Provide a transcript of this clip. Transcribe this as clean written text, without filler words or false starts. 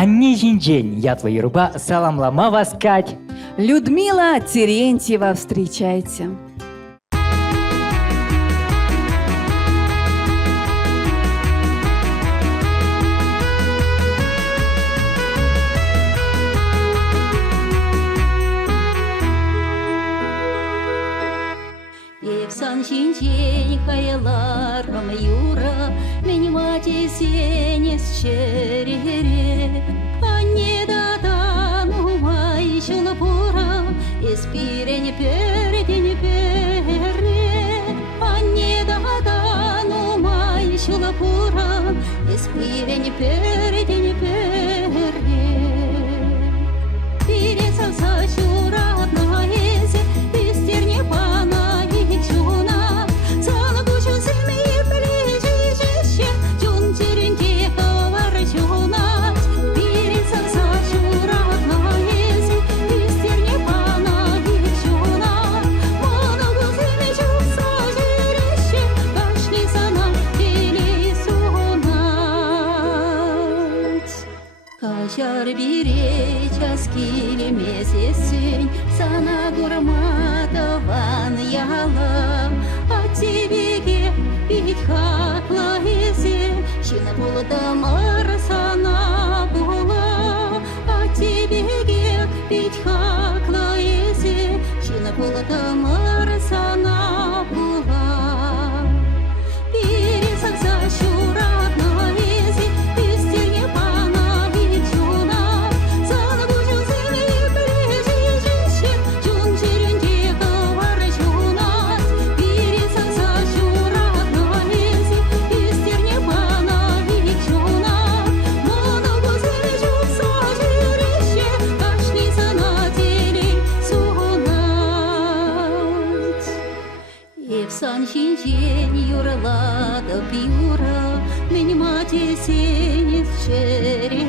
Анне жинжен, я твои руба, саламлама вас кать. Людмила Терентьева, встречайте. Евсан шинчень хаяларым юра, мен мати сенес черере. Анне дадан умай шулапура, эспирень передень пере. Анне дадан умай шулапура, эспирень передень пере. Пересам сачура на эзе, истерне пана и чуна. Салгучу сыны плечище, чун череньки коварчуна. Пересам сачура на эзе, истерне пана и чуна. Моногу сыны чукса жереще, кашни сана телей сунать. Кашар бире часкили месяцень, сана гурматован яла. А тебе пить хакла изе, щина полота марсана була. А тебе пить хакла изе, щина полота марсана була. Пересак зашурат на изе, истерне пана и чуна. Салгучу сыны плечище, чун череньки коварчуна. Пересак зашурат на изе, истерне пана и чуна. Моногу сыны чукса жереще, кашни сана телей сунать. Евсан шинчень юрла да пиура, мен мати сенес чере.